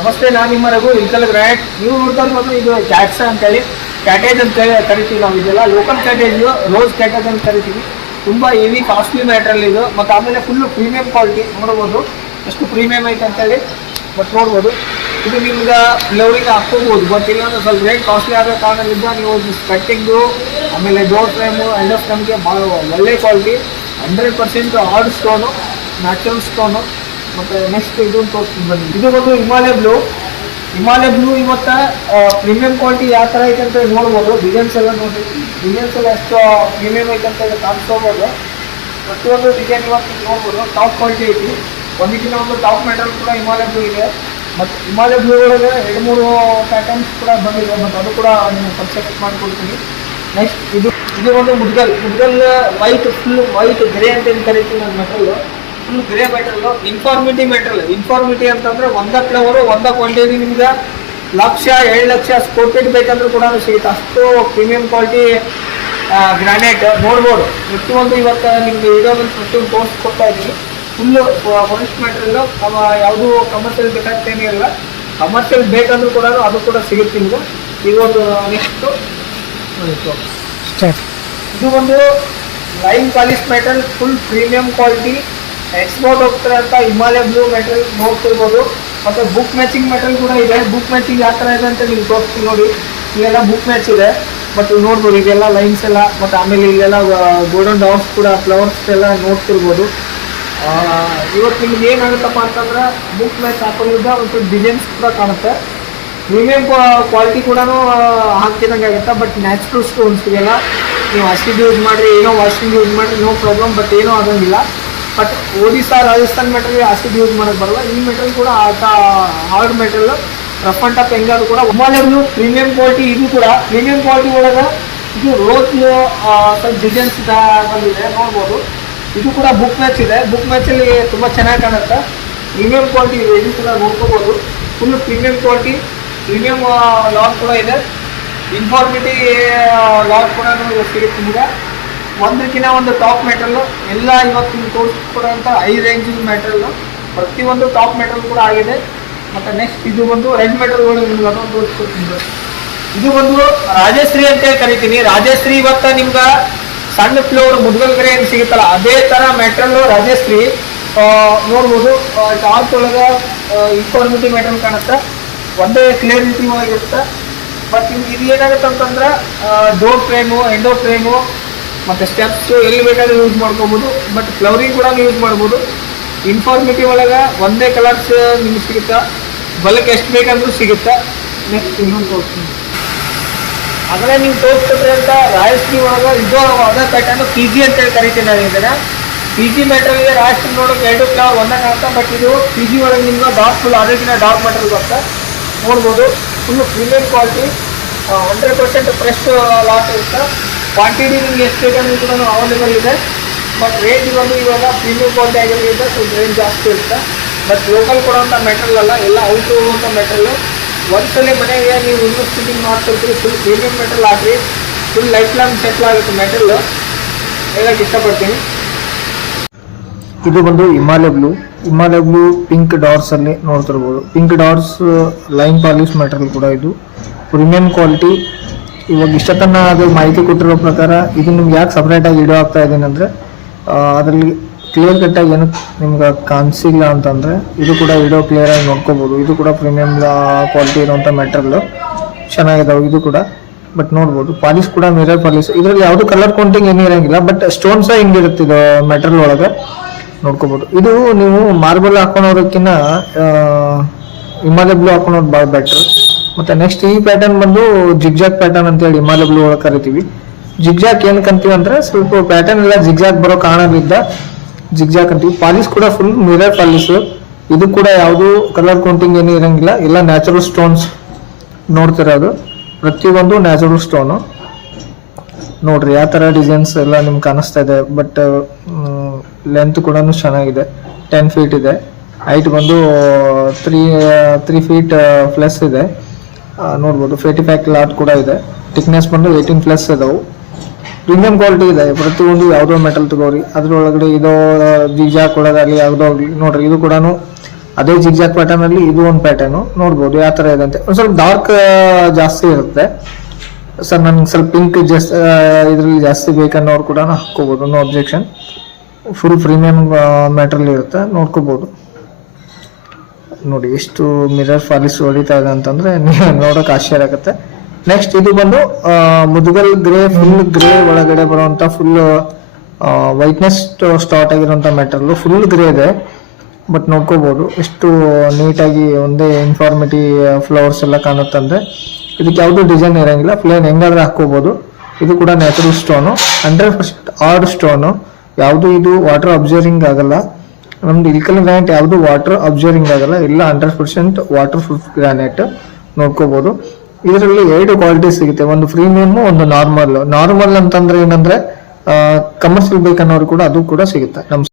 ನಮಸ್ತೆ, ನಾನು ನಿಮ್ಮ ರಘು ಇಲ್ಕಲ್ ಗ್ರಾನೈಟ್. ನೀವು ನೋಡ್ತಾ ಇರ್ಬೋದು, ಇದು ಕ್ಯಾಟ್ಸ್ ಅಂತೇಳಿ ಕ್ಯಾಟೇಜ್ ಅಂತ ಕರಿತೀವಿ ನಾವು. ಇದೆಲ್ಲ ಲೋಕಲ್ ಕ್ಯಾಟೇಜ್, ರೋಸ್ ಕ್ಯಾಟೇಜ್ ಅಂತ ಕರಿತೀವಿ. ತುಂಬ ಹೆವಿ ಕಾಸ್ಟ್ಲಿ ಮ್ಯಾಟ್ರಲ್ ಇದು. ಮತ್ತು ಆಮೇಲೆ ಫುಲ್ಲು ಪ್ರೀಮಿಯಂ ಕ್ವಾಲಿಟಿ. ನೋಡ್ಬೋದು ಎಷ್ಟು ಪ್ರೀಮಿಯಂ ಐತೆ ಅಂತೇಳಿ. ಬಟ್ ನೋಡ್ಬೋದು ಇದು ನಿಮ್ಗೆ ಫ್ಲವರಿಂಗ್ ಹಾಕ್ಕೋಬೋದು. ಬಟ್ ಇಲ್ಲ ಅಂದ್ರೆ ಸ್ವಲ್ಪ ರೇಟ್ ಕಾಸ್ಟ್ಲಿ ಆಗೋ ಕಾರಣದಿಂದ ನೀವು ಕಟ್ಟಿಂಗು ಆಮೇಲೆ ಡೋರ್ ಫ್ರೇಮು ಎಂಡ್ ಆಫ್ ನಮಗೆ ಭಾಳ ಒಳ್ಳೆ quality, 100% hard stone, natural stone. ಮತ್ತು ನೆಕ್ಸ್ಟ್ ಇದನ್ನು ತೋರಿಸ್ತೀನಿ ಬನ್ನಿ. ಇದು ಒಂದು ಹಿಮಾಲಯ ಬ್ಲೂ. ಇವತ್ತು ಪ್ರೀಮಿಯಂ ಕ್ವಾಲಿಟಿ ಯಾವ ಥರ ಐತೆ ಅಂತ ನೋಡ್ಬೋದು. ಡಿಸೈನ್ಸ್ ಎಲ್ಲ ನೋಡಿ, ಡಿಸೈನ್ಸ್ ಎಲ್ಲ ಎಷ್ಟು ಪ್ರೀಮಿಯಂ ಐತೆ ಅಂತ ಕಾಣಿಸ್ಕೋಬೋದು. ಪ್ರತಿಯೊಂದು ಡಿಸೈನ್ ಇವತ್ತು ನೋಡ್ಬೋದು ಟಾಪ್ ಕ್ವಾಲಿಟಿ ಐತಿ. ಒಂದಕ್ಕಿಂತ ಒಂದು ಟಾಪ್ ಮೆಟಲ್ ಕೂಡ ಹಿಮಾಲಯ ಬ್ಲೂ ಇದೆ. ಮತ್ತು ಹಿಮಾಲಯ ಬ್ಲೂ ಒಳಗೆ 2-3 ಪ್ಯಾಟರ್ನ್ಸ್ ಕೂಡ ಬಂದಿದೆ. ಮತ್ತು ಅದು ಕೂಡ ನೀವು ಸಬ್ಸೆಕ್ಟ್ ಮಾಡಿಕೊಡ್ತೀನಿ. ನೆಕ್ಸ್ಟ್ ಇದು ಒಂದು ಮುದ್ಗಲ್ ವೈಟ್, ಫುಲ್ ವೈಟ್ ಗ್ರೇ ಅಂತ ಏನು ಕರಿತೀವಿ ನನ್ನ metal. Full grey metal, uniformity ಅಂತಂದರೆ ಒಂದೇ ಫ್ಲವರು ಒಂದೇ ಕ್ವಾಂಟಿಟಿ. ನಿಮ್ಗೆ 1,00,000 2 ಲಕ್ಷ ಸ್ಕ್ವೇರ್ ಫೀಟ್ ಬೇಕಂದ್ರೂ ಕೂಡ ಸಿಗುತ್ತೆ. ಅಷ್ಟು ಪ್ರೀಮಿಯಂ ಕ್ವಾಲಿಟಿ ಗ್ರಾನೈಟ್ ನೋಡ್ಬೋದು. ಪ್ರತಿಯೊಂದು ಇವತ್ತು ನಿಮ್ಗೆ ವಿಡಿಯೋದಲ್ಲಿ ಪ್ರತಿಯೊಂದು ತೋರಿಸ್ಕೊಡ್ತಾ ಇದ್ದೀನಿ. Full finish material. ಯಾವುದೂ ಕಮರ್ಷಿಯಲ್ ಬೇಕಾಗ್ತೇನೆ ಇಲ್ಲ. ಕಮರ್ಷಿಯಲ್ ಬೇಕಂದ್ರೂ ಕೂಡ ಅದು ಕೂಡ ಸಿಗುತ್ತೆ ನಿಮ್ಗೆ. ಇದೊಂದು ನೆಕ್ಸ್ಟು ಸ್ಟಾರ್ಟ್. ಇದು ಒಂದು line polish metal, full premium quality, export ಹೋಗ್ತಾರೆ ಅಂತ ಹಿಮಾಲಯ ಬ್ಲೂ ಮೆಟಲ್ ನೋಡ್ತಿರ್ಬೋದು. ಮತ್ತು ಬುಕ್ ಮ್ಯಾಚಿಂಗ್ ಮೆಟಲ್ ಕೂಡ ಇದೆ. ಬುಕ್ ಮ್ಯಾಚಿಂಗ್ ಯಾವ ಥರ ಇದೆ ಅಂತ ನೀವು ತೋರಿಸ್ತೀನಿ ನೋಡಿ. ಇಲ್ಲೆಲ್ಲ ಬುಕ್ ಮ್ಯಾಚ್ ಇದೆ. ಬಟ್ ನೋಡ್ಬೋದು ಇದೆಲ್ಲ ಲೈನ್ಸ್ ಎಲ್ಲ. ಮತ್ತು ಆಮೇಲೆ ಇಲ್ಲೆಲ್ಲ ಗೋಲ್ಡನ್ ಡಾಟ್ಸ್ ಕೂಡ, ಫ್ಲವರ್ಸ್ ಎಲ್ಲ ನೋಡ್ತಿರ್ಬೋದು. ಇವತ್ತು ನಿಮ್ಗೆ ಏನಾಗುತ್ತಪ್ಪ ಅಂತಂದ್ರೆ ಬುಕ್ ಮ್ಯಾಚ್ ಹಾಕೋದ್ರಿಂದ ಒಂದು ಡಿಸೈನ್ಸ್ ಕೂಡ ಕಾಣುತ್ತೆ. ಪ್ರೀಮಿಯಂ ಕ್ವಾಲಿಟಿ ಕೂಡ ಹಾಕ್ತಿದಂಗೆ ಆಗುತ್ತೆ. ಬಟ್ ನ್ಯಾಚುರಲ್ ಸ್ಟೋನ್ಸ್ ಇದೆಲ್ಲ ನೀವು ಆಸಿಡ್ ಯೂಸ್ ಮಾಡಿರಿ, ಏನೋ ವಾಷಿಂಗ್ ಯೂಸ್ ಮಾಡಿರಿ, ನೋ ಪ್ರಾಬ್ಲಮ್. ಬಟ್ ಏನೂ ಆಗೋಂಗಿಲ್ಲ. But Odisha, Rajasthan material acid use ಮಾಡೋಕ್ಕೆ ಬರಲ್ಲ. ಈ ಮೆಟೀರಿಯಲ್ ಕೂಡ hard material, rough and tough ಹೆಂಗಾದ್ರು ಕೂಡ ಹಿಮಾಲಯ ಬ್ಲೂ ಪ್ರೀಮಿಯಂ ಕ್ವಾಲಿಟಿ. ಇದು ಕೂಡ ಪ್ರೀಮಿಯಂ ಕ್ವಾಲಿಟಿ ಒಳಗೆ ಇದು ರೋಸ್ ಸ್ವಲ್ಪ ಡಿಸೈನ್ಸ್ ಬಂದಿದೆ ನೋಡ್ಬೋದು. ಇದು ಕೂಡ ಬುಕ್ ಮ್ಯಾಚ್ ಇದೆ. ಬುಕ್ ಮ್ಯಾಚಲ್ಲಿ ತುಂಬ ಚೆನ್ನಾಗಿ ಕಾಣುತ್ತೆ. ಪ್ರೀಮಿಯಂ ಕ್ವಾಲಿಟಿ ಇದೆ. ಇದು ಕೂಡ ನೋಡ್ಕೋಬೋದು. Full premium quality, premium lot ಕೂಡ ಇದೆ. ಇನ್ಫಾರ್ಮಿಟಿ ಲಾಟ್ ಕೂಡ ಸಿಗುತ್ತೆ ನಿಮಗೆ. ಒಂದಕ್ಕಿಂತ ಒಂದು ಟಾಪ್ ಮೆಟೀರಿಯಲ್ಲು ಎಲ್ಲ ಇವತ್ತು ನೀವು ತೋರಿಸ್ಕೊಡೋಂಥ ಹೈ ರೇಂಜಿನ ಮೆಟೀರಿಯಲ್ಲು. ಪ್ರತಿಯೊಂದು ಟಾಪ್ ಮೆಟೀರಿಯಲ್ ಕೂಡ ಆಗಿದೆ. ಮತ್ತು ನೆಕ್ಸ್ಟ್ ಇದು ಬಂದು ರೆಡ್ ಮೆಟೀರಿಯಲ್ಗಳು ನಿಮ್ಗೆ ಅದೊಂದು ತೋರಿಸ್ಕೊಡ್ತೀನಿ. ಇದು ಬಂದು ರಾಜಶ್ರೀ ಅಂತೇಳಿ ಕರಿತೀನಿ. ರಾಜಶ್ರೀ ಇವತ್ತು ನಿಮ್ಗೆ ಸಣ್ಣ ಫ್ಲೋರ್ ಮುದ್ಗಲ್ ಗ್ರೇ ಏನು ಸಿಗುತ್ತಲ್ಲ ಅದೇ ಥರ ಮೆಟೀರಿಯಲ್ಲು ರಾಜಶ್ರೀ ನೋಡ್ಬೋದು. ಟಾಪ್ ಒಳಗೆ ಇನ್ಫಾರ್ಮಿಟಿ ಮೆಟೀರಿಯಲ್ ಕಾಣುತ್ತೆ. ಒಂದೇ ಕ್ಲಿಯರಿಟಿ ಇರುತ್ತೆ. ಬಟ್ ನಿಮ್ಗೆ ಇದು ಏನಾಗುತ್ತೆ ಅಂತಂದ್ರೆ ಡೋರ್ ಫ್ರೇಮು, ಎಂಡೋ ಫ್ರೇಮು ಮತ್ತು ಸ್ಟೆಪ್ಸು ಎಲ್ಲಿ ಬೇಕಾದರೂ ಯೂಸ್ ಮಾಡ್ಕೋಬೋದು. ಬಟ್ ಫ್ಲವರಿಂಗ್ ಕೂಡ ಯೂಸ್ ಮಾಡ್ಬೋದು. ಇನ್ಫಾರ್ಮಿಟಿ ಒಳಗೆ ಒಂದೇ ಕಲರ್ಸ್ ನಿಮ್ಗೆ ಸಿಗುತ್ತೆ. ಬಲ್ಕ್ ಎಷ್ಟು ಬೇಕಂದ್ರೂ ಸಿಗುತ್ತೆ. ನೆಕ್ಸ್ಟ್ ಇನ್ನೊಂದು ತೋರಿಸ್ತೀನಿ. ಆಗಲೇ ನೀವು ತೋರಿಸ್ಕೊಟ್ರಿ ಅಂತ ರಾಯಶ್ರೀ ಒಳಗೆ ಇದು ಅದೇ ಪ್ಯಾಟರ್ನು PG ಅಂತೇಳಿ ಕರಿತೀನಿ ನಾನು ಇದನ್ನು. PG ಮೆಟೀರಿಯಲ್ಗೆ ರಾಯಶ್ರೀ ನೋಡೋಕೆ 2 ಫ್ಲವರ್ ಒಂದೇ ಕಾಣುತ್ತೆ. ಬಟ್ ಇದು PG ಒಳಗೆ ನಿಮ್ಗೆ ಡಾರ್ಕ್ ಫುಲ್ ಅದಕ್ಕಿಂತ ಡಾರ್ಕ್ ಮೆಟೀರಿಯಲ್ ಬರುತ್ತೆ ನೋಡ್ಬೋದು. Full premium quality, 100% fresh lot ಇರುತ್ತೆ. ಕ್ವಾಂಟಿಟಿ ನಿಮ್ಗೆ ಎಷ್ಟು ಬೇಕಂದ್ರೂ ಕೂಡ ಅವೈಲೇಬಲ್ ಇದೆ. ಬಟ್ ರೇಟ್ ಬಂದು ಇವಾಗ ಪ್ರೀಮಿಯಂ ಕ್ವಾಲಿಟಿ ಆಗಿರೋದ್ರಿಂದ ಸ್ವಲ್ಪ ರೇಟ್ ಜಾಸ್ತಿ ಇರುತ್ತೆ. ಬಟ್ ಲೋಕಲ್ ಕೊಡೋಂಥ ಮೆಟೀರಿಯಲ್ ಅಲ್ಲ, ಎಲ್ಲ ಔಟ್ ಹೋಗುವಂಥ ಮೆಟೀರಿಯಲ್ಲು. ಒಂದ್ಸಲ ಮನೆಗೆ ನೀವು ಇನ್ವೆಸ್ಟಿಂಗ್ ಮಾಡ್ತಿರ್ತೀರಿ, ಫುಲ್ ಪ್ರೀಮಿಯಂ ಮೆಟೀರಿಯಲ್ ಹಾಕಿ, ಫುಲ್ ಲೈಫ್ ಲಾಂಗ್ ಸೆಟ್ಲ್ ಆಗುತ್ತೆ ಮೆಟೀರಿಯಲ್ಲು. ಹೇಳಕ್ಕೆ ಇಷ್ಟಪಡ್ತೀನಿ. ಇದು ಬಂದು ಹಿಮಾಲಯ ಬ್ಲೂ ಪಿಂಕ್ ಡಾಟ್ಸಲ್ಲಿ ನೋಡ್ತಿರ್ಬೋದು. Pink dots line polish material ಕೂಡ ಇದು ಪ್ರೀಮಿಯಂ ಕ್ವಾಲಿಟಿ. ಇವಾಗ ಇಷ್ಟತನ ಅದು ಮಾಹಿತಿ ಕೊಟ್ಟಿರೋ ಪ್ರಕಾರ ಇದು ನಿಮ್ಗೆ ಯಾಕೆ ಸಪ್ರೇಟಾಗಿ ವಿಡಿಯೋ ಆಗ್ತಾ ಇದ್ದೀನಿ ಅಂದರೆ ಅದರಲ್ಲಿ ಕ್ಲಿಯರ್ ಕಟ್ಟಾಗಿ ಏನು ನಿಮ್ಗೆ ಕಾಣಿಸಿಲ್ಲ ಅಂತಂದರೆ ಇದು ಕೂಡ ವಿಡಿಯೋ ಕ್ಲಿಯರಾಗಿ ನೋಡ್ಕೋಬೋದು. ಇದು ಕೂಡ ಪ್ರೀಮಿಯಂ ಕ್ವಾಲಿಟಿ ಇರುವಂಥ ಮೆಟೀರಿಯಲ್ಲು ಚೆನ್ನಾಗಿದ್ದಾವೆ ಇದು ಕೂಡ. ಬಟ್ ನೋಡ್ಬೋದು ಪಾಲಿಶ್ ಕೂಡ ಮಿರರ್ ಪಾಲಿಶ್. ಇದರಲ್ಲಿ ಯಾವುದು ಕಲರ್ ಕೌಂಟಿಂಗ್ ಏನೂ ಇರೋಂಗಿಲ್ಲ. ಬಟ್ ಸ್ಟೋನ್ಸ ಹಿಂಗಿರುತ್ತೆ ಇದು ಮೆಟೀರಿಯಲ್ ಒಳಗೆ ನೋಡ್ಕೋಬೋದು. ಇದು ನೀವು ಮಾರ್ಬಲ್ ಹಾಕೊಳೋದಕ್ಕಿಂತ ಹಿಮಾಲಯ ಬ್ಲೂ ಹಾಕೊಳೋದು ಭಾಳ ಬೆಟ್ರ್. ಮತ್ತು ನೆಕ್ಸ್ಟ್ ಈ ಪ್ಯಾಟರ್ನ್ ಬಂದು ಜಿಗ್ಜಾಗ್ ಪ್ಯಾಟರ್ನ್ ಅಂತೇಳಿ ಹಿಮಾಲಯ ಬ್ಲೂ ಒಳಗೆ ಕರಿತೀವಿ. ಜಿಗ್ಜಾಗ್ ಏನಕ್ಕೆ ಅಂತೀವಿ ಅಂದರೆ ಸ್ವಲ್ಪ ಪ್ಯಾಟರ್ನ್ ಎಲ್ಲ ಜಿಗ್ಜಾಗ್ ಬರೋ ಕಾರಣದಿಂದ ಜಿಗ್ಜಾಗ್ ಅಂತೀವಿ. ಪಾಲಿಶ್ ಕೂಡ ಫುಲ್ ಮಿರರ್ ಪಾಲಿಶು. ಇದು ಕೂಡ ಯಾವುದು ಕಲರ್ ಕೌಂಟಿಂಗ್ ಏನೂ ಇರೋಂಗಿಲ್ಲ. ಎಲ್ಲ ನ್ಯಾಚುರಲ್ ಸ್ಟೋನ್ಸ್ ನೋಡ್ತಿರೋದು. ಪ್ರತಿಯೊಂದು ನ್ಯಾಚುರಲ್ ಸ್ಟೋನು ನೋಡ್ರಿ ಯಾವ ಥರ ಡಿಸೈನ್ಸ್ ಎಲ್ಲ ನಿಮ್ಗೆ ಕಾಣಿಸ್ತಾ ಇದೆ. ಬಟ್ ಲೆಂತ್ ಕೂಡ ಚೆನ್ನಾಗಿದೆ, 10 ಫೀಟ್ ಇದೆ. ಹೈಟ್ ಬಂದು 3 ಫೀಟ್ ಪ್ಲಸ್ ಇದೆ ನೋಡ್ಬೋದು. 45 ಲಾಟ್ ಕೂಡ ಇದೆ. ಥಿಕ್ನೆಸ್ ಬಂದು 18+ ಇದಾವೆ. ಪ್ರೀಮಿಯಂ ಕ್ವಾಲಿಟಿ ಇದೆ. ಪ್ರತಿಯೊಂದು ಯಾವುದೋ ಮೆಟಲ್ ತಗೋರಿ ಅದ್ರೊಳಗಡೆ ಇದೋ ಜಿಗ್ಜಾಗ್ ಕೊಡೋದಾಗಲಿ ಯಾವುದೋ ಆಗಲಿ ನೋಡ್ರಿ. ಇದು ಕೂಡ ಅದೇ ಜಿಗ್ಜಾಗ್ ಪ್ಯಾಟರ್ನ್ ಅಲ್ಲಿ ಇದು ಒಂದು ಪ್ಯಾಟರ್ನ್ ನೋಡ್ಬೋದು ಯಾವ ತರ ಇದೆ ಅಂತ. ಒಂದ್ ಸ್ವಲ್ಪ ಡಾರ್ಕ್ ಜಾಸ್ತಿ ಇರುತ್ತೆ ಸರ್. ನನ್ಗೆ ಸ್ವಲ್ಪ ಪಿಂಕ್ ಇದ್ರಲ್ಲಿ ಜಾಸ್ತಿ ಬೇಕನ್ನೋರು ಕೂಡ ಹಾಕೋಬಹುದು, no objection. Full premium material ಇರುತ್ತೆ, ನೋಡ್ಕೋಬಹುದು. ನೋಡಿ ಎಷ್ಟು ಮಿರರ್ ಪಾಲಿಶ್ ಹೊಡಿತಾ ಇದೆ ಅಂತಂದ್ರೆ ನೀವು ನೋಡೋಕೆ ಆಶ್ಚರ್ಯ ಆಗುತ್ತೆ. ನೆಕ್ಸ್ಟ್ ಇದು ಬಂದು ಮುದುಗಲ್ ಗ್ರೇ, ಫುಲ್ ಗ್ರೇ ಒಳಗಡೆ ಬರುವಂತ ಫುಲ್ ವೈಟ್ನೆಸ್ ಸ್ಟಾರ್ಟ್ ಆಗಿರುವಂತ ಮೆಟೀರಿಯಲ್, ಫುಲ್ ಗ್ರೇ ಇದೆ. ಬಟ್ ನೋಡ್ಕೋಬಹುದು ಎಷ್ಟು ನೀಟಾಗಿ ಒಂದೇ ಇನ್ಫಾರ್ಮೇಟಿವ್ ಫ್ಲವರ್ಸ್ ಎಲ್ಲ ಕಾಣುತ್ತಂದ್ರೆ ಇದಕ್ಕೆ ಯಾವುದು ಡಿಸೈನ್ ಇರಂಗಿಲ್ಲ, ಪ್ಲೇನ್ ಹೆಂಗಾದ್ರೆ ಹಾಕೋಬಹುದು. ಇದು ಕೂಡ ನ್ಯಾಚುರಲ್ ಸ್ಟೋನು, 100% ಆರ್ಡ್ ಸ್ಟೋನು. ಯಾವುದು ಇದು ವಾಟರ್ ಅಬ್ಸರ್ವಿಂಗ್ ಆಗಲ್ಲ. ನಮ್ದು ಇಲ್ಕಲ್ ಗ್ರಾನೈಟ್ ಯಾವುದು ವಾಟರ್ ಅಬ್ಸರ್ವಿಂಗ್ ಆಗಲ್ಲ, ಇಲ್ಲ 100% ವಾಟರ್ ಪ್ರೂಫ್ ಗ್ರಾನೈಟ್. ನೋಡ್ಕೋಬಹುದು. ಇದರಲ್ಲಿ 2 ಕ್ವಾಲಿಟಿ ಸಿಗುತ್ತೆ, ಒಂದು ಪ್ರೀಮಿಯಮ್, ಒಂದು ನಾರ್ಮಲ್. ನಾರ್ಮಲ್ ಅಂತಂದ್ರೆ ಏನಂದ್ರೆ ಕಮರ್ಷಿಯಲ್ ಬೇಕನ್ನೋರು ಕೂಡ ಅದು ಕೂಡ ಸಿಗುತ್ತೆ.